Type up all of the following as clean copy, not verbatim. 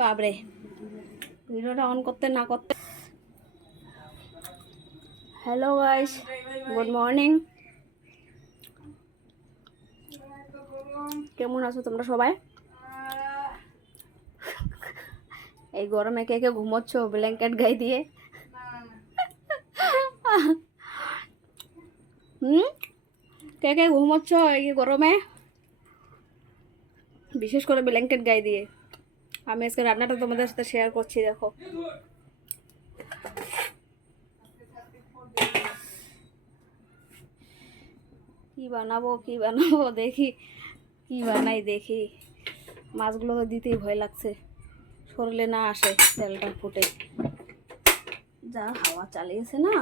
বাপরে, ভিডিওটা অন করতে না করতে। Hello guys, good morning. কেমন আছো তোমরা সবাই? এই গরমে কে কে ঘুমোচ্ছ ব্ল্যাঙ্কেট গায়ে দিয়ে? কে কে ঘুমোচ্ছ এই গরমে, বিশেষ করে ব্ল্যাঙ্কেট গায়ে দিয়ে? আমি আজকে রান্নাটা তোমাদের সাথে শেয়ার করছি। দেখো কি বানাবো দেখি, কি বানাই দেখি। মাছগুলো তো দিতেই ভয় লাগছে, শরীরে না আসে তেলটা ফুটে। যা হাওয়া চালিয়েছে না,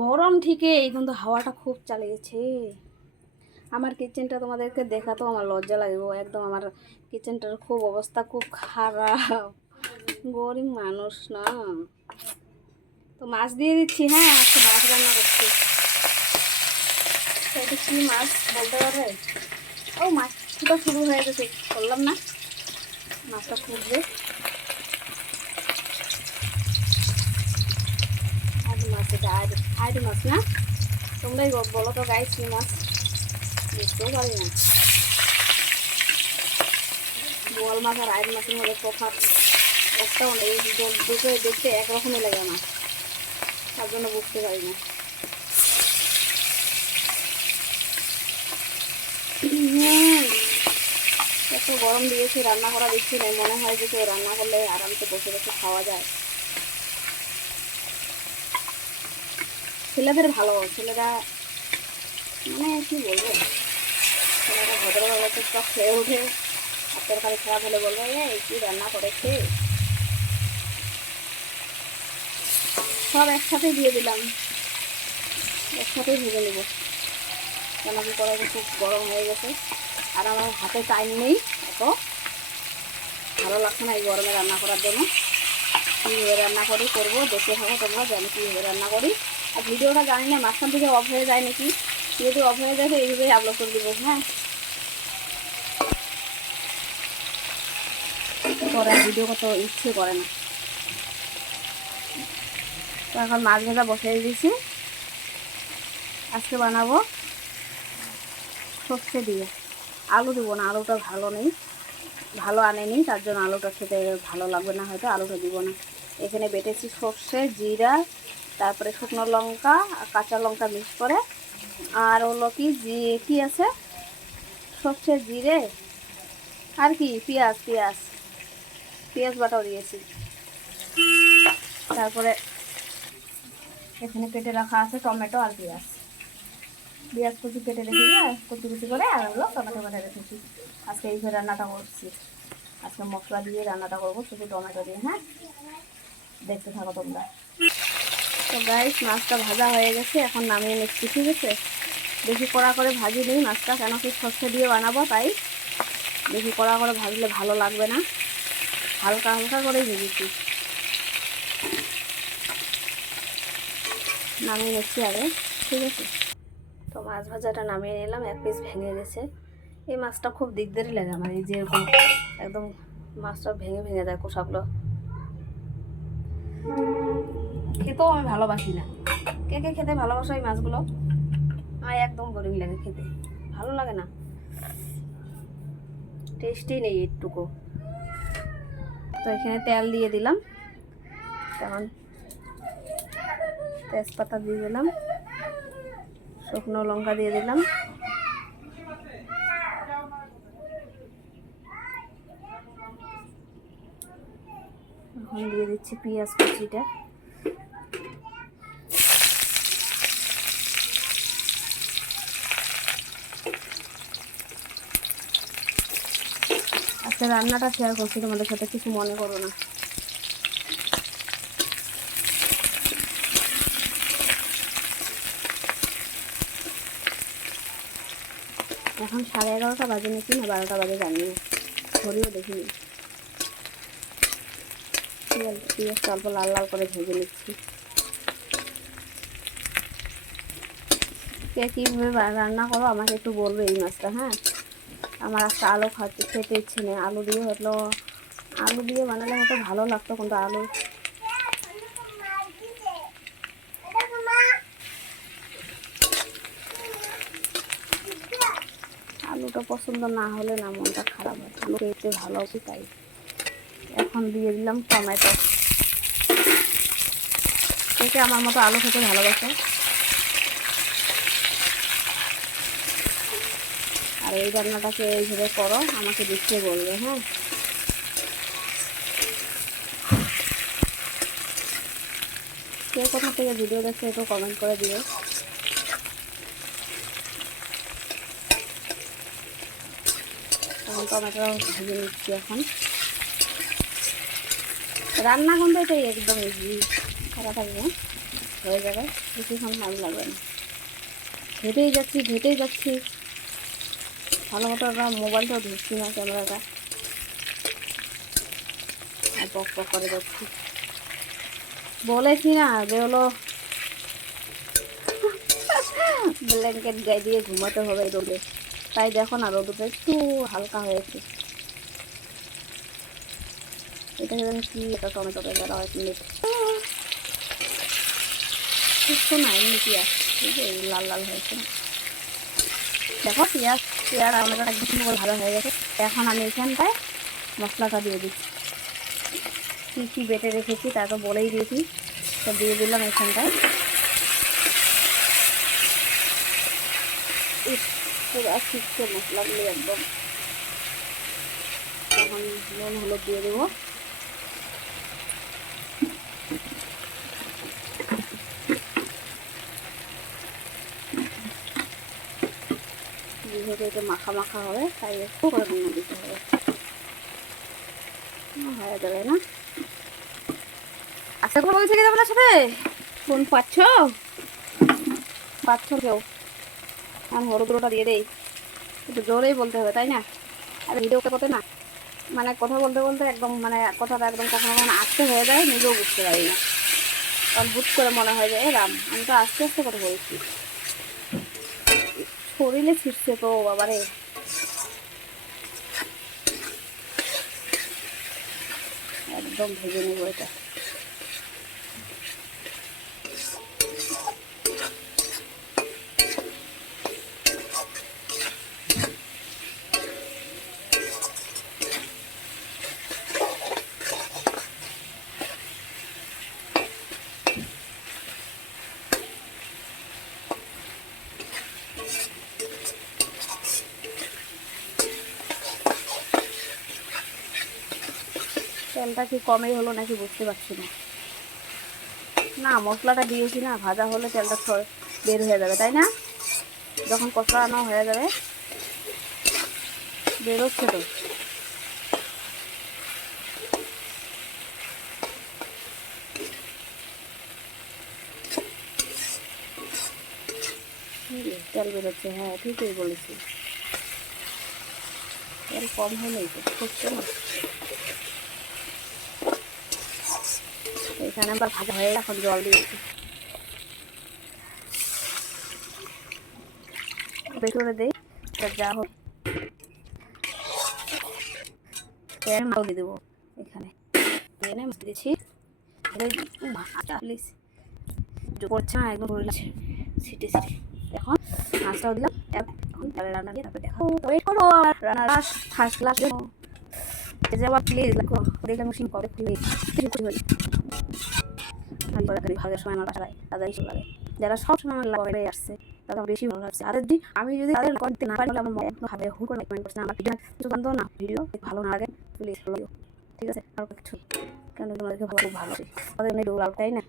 গরম ঠিকই কিন্তু হাওয়াটা খুব চালিয়েছে। আমার কিচেনটা তোমাদেরকে দেখাতেও আমার লজ্জা লাগে গো, একদম আমার কিচেনটার খুব অবস্থা খুব খারাপ। গরিব মানুষ না। তো মাছ দিয়ে দিচ্ছি। হ্যাঁ, আজকে মাছ রান্না করছি। এটা কি মাছ বলতে পারবে? ও মাছ ফুটা শুরু হয়ে গেছে, বললাম না মাছটা ফুটবে। আইড় মাছ, এটা আইড় মাছ না? তোমরাই বলো তো গাইস, কি মাছ? বুঝতেও পারি না। বোয়াল মাছ আর আইড় মাছের মধ্যে তফাৎ একটাও নেই, দুটো দেখতে একরকমই লাগে আমার, তার জন্য বুঝতে পারি না। এত গরম দিয়েছে, রান্না করা দেখছি না, মনে হয় যে কেউ রান্না করলে আরামসে বসে বসে খাওয়া যায়। ছেলেদের ভালো, ছেলেরা মানে কি বলবো, ছেলেরা ভদ্রভাবে তো সব খেয়ে ওঠে। আর তরকারি খারাপ হলে বলবো এই কি রান্না করেছে। সব একসাথেই দিয়ে দিলাম, একসাথেই ভেজে নেবো। কেন কি করে, খুব গরম হয়ে গেছে আর আমার হাতে টাইম নেই, এত ভালো লাগছে না এই গরমে রান্না করার জন্য। কীভাবে রান্না করি করবো, দেখতে থাকো তোমরা, জানি কীভাবে রান্না করি। আর ভিডিওটা জানি না মাঝখান থেকে অফ হয়ে যায় নাকি, যদি অফ হয়ে যায় তো এইভাবেই আপলোড করে দেবো। হ্যাঁ, পরে ভিডিও কত ইচ্ছে করে না। তো এখন মাছ ভাজা বসিয়ে দিয়েছি। আজকে বানাবো সর্ষে দিয়ে। আলু দেবো না, আলুটা ভালো নেই, ভালো আনেনি, তার জন্য আলুটা খেতে ভালো লাগবে না, হয়তো আলুটা দিব না। এখানে বেটেছি সর্ষে, জিরা, তারপরে শুকনো লঙ্কা আর কাঁচা লঙ্কা মিক্স করে, আর হলো কি আছে, সর্ষে, জিরে, আর কি পেঁয়াজ পেঁয়াজ পেঁয়াজ বাটাও দিয়েছি। তারপরে এখানে কেটে রাখা আছে টমেটো আর পেঁয়াজ, পেঁয়াজ কুচি কেটে রেখেছি, কুচি কুচি করে, আর হলো টমেটো কেটে রেখেছি। আজকে এইভাবে রান্নাটা করছি, আজকে মশলা দিয়ে রান্নাটা করবো শুধু টমেটো দিয়ে। হ্যাঁ, দেখতে থাকো তোমরা। তো গাইস, মাছটা ভাজা হয়ে গেছে, এখন নামিয়ে নিচ্ছি। ঠিক আছে, বেশি কড়া করে ভাজি নিই মাছটা, কেন কি সর্ষে দিয়ে বানাবো, তাই বেশি কড়া করে ভাজলে ভালো লাগবে না, হালকা হালকা করে ভেজেছি। নামিয়ে নিচ্ছি আগে। ঠিক আছে, তো মাছ ভাজাটা নামিয়ে নিলাম, এক পিস ভেঙে গেছে। এই মাছটা খুব দিকদারি লাগে আমার, এই যে এরকম একদম মাছটা ভেঙে ভেঙে যায় কোষাগুলো। খেতেও আমি ভালোবাসি না। কে কে খেতে ভালোবাসো এই মাছগুলো? আমার একদম বোরিং লাগে খেতে, ভালো লাগে না, টেস্টি নেই একটুকু। তো এখানে তেল দিয়ে দিলাম, তেমন তেজপাতা দিয়ে দিলাম, শুকনো লঙ্কা দিয়ে দিলাম, এখন দিয়ে দিচ্ছি পেঁয়াজ কুচিটা। আজকে রান্নাটা শেয়ার করছি তোমাদের সাথে, কিছু মনে করো না। এখন 11:30 বাজে নাকি না 12টা বাজে জানি না, ঘড়িও দেখিনি। পেঁয়াজটা অল্প লাল লাল করে ভেজে নিচ্ছি। কে কীভাবে রান্না করো আমাকে একটু বলবে এই মাছটা। হ্যাঁ, আমার আজকে আলু খেতে ইচ্ছে নেই, আলু দিয়ে হলো আলু দিয়ে বানালে হয়তো ভালো লাগতো, কিন্তু আলুটা পছন্দ না হলে না মনটা খারাপ হয়। আলু খেতে ভালো হচ্ছে তাই। এখন দিয়ে দিলাম টমেটো। থেকে আমার মতো আলু খেতে ভালোবাসে। আর এই রান্নাটাকে এইভাবে করো, আমাকে দেখতে বলবে। হ্যাঁ, কে কোথা থেকে ভিডিও দেখছে একটু কমেন্ট করে দিও। এখন টমেটো ভেজে নিচ্ছি। এখন রান্না কিন্তু এটাই একদম ইজি, করা থাকবে, হয়ে যাবে, বেশিক্ষণ টাইম লাগবে না। ঘেটেই যাচ্ছি ভালো মতো। আমরা মোবাইলটাও ধরছি না, ক্যামেরাটা, আর বক বক করে যাচ্ছি। বলেছি না যে হলো ব্ল্যাঙ্কেট গায়ে দিয়ে ঘুমাতে হবে রোদে, তাই দেখো না রোদটা একটু হালকা হয়েছে। এটা যেন কি একটা টমেটো বেলা হয় মিনিট না, এমনি পেঁয়াজ লাল লাল হয়েছে না, দেখো পেঁয়াজ টমেটোটা একদম ভালো হয়ে গেছে। এখন আমি এখানটায় মশলাটা দিয়ে দিচ্ছি। কী কী বেটে রেখেছি তা তো বলেই দিয়েছি, তো দিয়ে দিলাম এখানটায়। পুরো শিখছে মশলাগুলি একদম। এখন নুন হলুদ দিয়ে দেবো। যেহেতু এটা মাখা মাখা হবে তাই একটু করে নুন দিতে হবে, হয়ে যাবে না। আচ্ছা, কথা বলছে কি আপনার সাথে? ফোন পাচ্ছ কেউ? আমি হলুদটা দিয়ে দেই, একটু জোরেই বলতে হবে তাই না? আর ভিডিও করতে না, মানে কথা বলতে বলতে একদম মানে কথাটা একদম কখনো কখনো আস্তে হয়ে যায়, নিজেও বুঝতে পারি না। কারণ হুট করে মনে হয় যে রাম, আমি তো আস্তে আস্তে কথা বলছি, শরীরে ছিটছে তো বাবারে। একদম ভেজে নেবো এটা। তেলটা কি কমই হলো নাকি বুঝতে পারছি না। না, মশলাটা দিয়েছি না, ভাজা হলে তেলটা বের হয়ে যাবে তাই না? যখন কষানো হয়ে যাবে বেরোচ্ছে তো। তেল বেরোচ্ছে, হ্যাঁ ঠিকই বলেছি। তেল কম হলেই তো হচ্ছে না। এখানে আবার ভাজা হয়ে এখন জল দিয়েছি। ভেতরে দিই যা হোক, মাও দিয়ে দেবো এখানে। এনে দিয়েছি করছে না, একদম সিটি সিটি। এখন মাছটাও দিলাম। এখন রান্না দিয়ে তারপরে দেখো, ওয়েট করো। আর রান্নার ফার্স্ট ক্লাস যে আবার প্লিজ দেখো, দেখলাম সিং করে প্লিজ ভাগের সময় আমার বাসায় তাদের ইস্যু লাগে। যারা সব সময় আমার লাগে আসছে তাদের বেশি ভালো লাগছে। আর যদি আমি যদি তাদের করতে না পারি আমার মনে একদম ভাবে হুট করে কমেন্ট করছে না, আমার ভিডিও কিছু জানতো না, ভিডিও ভালো না লাগে প্লিজ ভালো, ঠিক আছে? আর কিছু কেন তোমাদেরকে খুব ভালো তাদের এমনি দৌড়াও তাই না?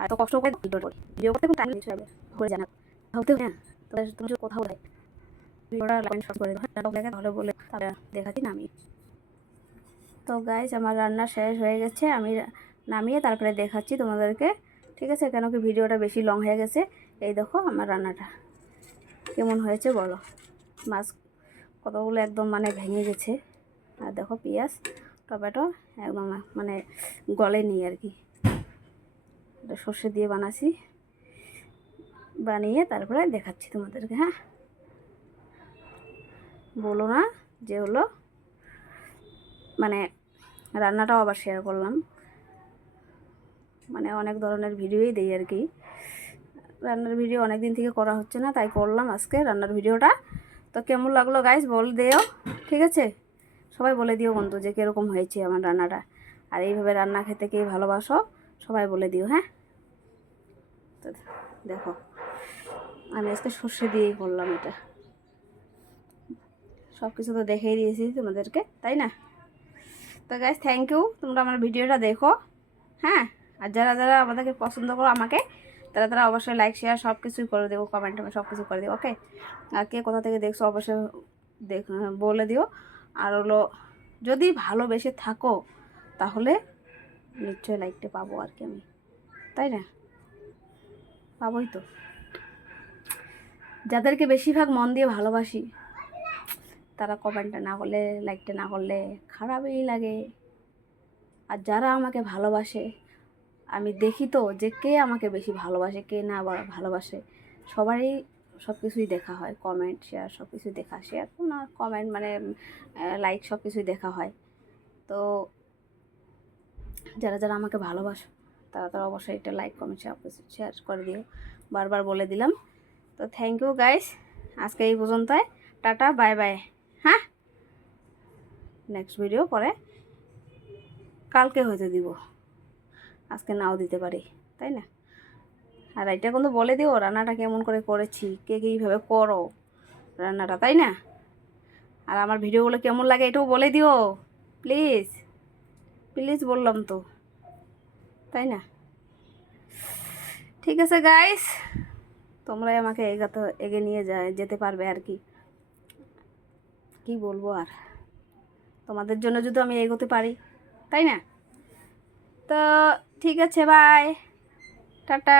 আর তো কষ্ট করে ভিডিও করতে খুব টাইম নিচ্ছে ঘুরে জানা ভাবতেও হ্যাঁ, তাদের তুমি কোথাও দেয় ভিডিওটা লাইন শর্ট করে দেখে তাহলে বলে তারা দেখাচ্ছি না আমি। তো গাইস, আমার রান্না শেষ হয়ে গেছে, আমি নামিয়ে তারপরে দেখাচ্ছি তোমাদেরকে, ঠিক আছে? কেন কি ভিডিওটা বেশি লং হয়ে গেছে। এই দেখো আমার রান্নাটা কেমন হয়েছে বলো। মাছ কতগুলো একদম মানে ভেঙে গেছে। আর দেখো পেঁয়াজ টমেটো একদম মানে গলেনি আর কি। এটা সর্ষে দিয়ে বানিয়ে তারপরে দেখাচ্ছি তোমাদেরকে। হ্যাঁ, বলো না যে হলো মানে রান্নাটাও আবার শেয়ার করলাম, মানে অনেক ধরনের ভিডিওই দিই আর কি। রান্নার ভিডিও অনেক দিন থেকে করা হচ্ছে না, তাই করলাম আজকে রান্নার ভিডিওটা। তো কেমন লাগলো গাইস বল দিও, ঠিক আছে? সবাই বলে দিও বন্ধু যে কীরকম হয়েছে আমার রান্নাটা, আর এইভাবে রান্না খেতে কে ভালোবাসো সবাই বলে দিও, হ্যাঁ? তো দেখো আমি আজকে সর্ষে দিয়েই করলাম এটা, সব কিছু তো দেখেই দিয়েছি তোমাদেরকে, তাই না? তো গাইস থ্যাংক ইউ, তোমরা আমার ভিডিওটা দেখো, হ্যাঁ? আর যারা যারা আমাদেরকে পছন্দ করো আমাকে, তারা তারা অবশ্যই লাইক শেয়ার সব কিছুই করে দেবো, কমেন্ট সব কিছু করে দিও, ওকে? আর কে কোথা থেকে দেখছো অবশ্যই বলে দিও। আর হলো যদি ভালোবেসে থাকো তাহলে নিশ্চয়ই লাইকটা পাবো আর কি আমি, তাই না? পাবোই তো। যাদেরকে বেশিরভাগ মন দিয়ে ভালোবাসি তারা কমেন্টটা না করলে, লাইকটা না করলে খারাপই লাগে। আর যারা আমাকে ভালোবাসে আমি দেখি তো যে কে আমাকে বেশি ভালোবাসে কে না ভালোবাসে, সবারই সব কিছুই দেখা হয়, কমেন্ট শেয়ার সব কিছুই দেখা, শেয়ার না কমেন্ট মানে লাইক সব কিছুই দেখা হয়। তো যারা যারা আমাকে ভালোবাসো তারা তারা অবশ্যই একটা লাইক কমেন্ট সব কিছু শেয়ার করে দিও, বারবার বলে দিলাম। তো থ্যাংক ইউ গাইস, আজকে এই পর্যন্তই, টাটা বাই বাই, হ্যাঁ? নেক্সট ভিডিও পরে কালকে হয়তো দিব, আজকে নাও দিতে পারি, তাই না? আর এটা কিন্তু বলে দিও রান্নাটা কেমন করে করেছি, কে কীভাবে করো রান্নাটা, তাই না? আর আমার ভিডিওগুলো কেমন লাগে এটাও বলে দিও প্লিজ, প্লিজ বললাম তো, তাই না? ঠিক আছে গাইস, তোমরাই আমাকে এগিয়ে নিয়ে যেতে পারবে আর কি, কি বলবো আর, তোমাদের জন্য যদি আমি এগোতে পারি, তাই না? তো ঠিক আছে, বাই, টাটা।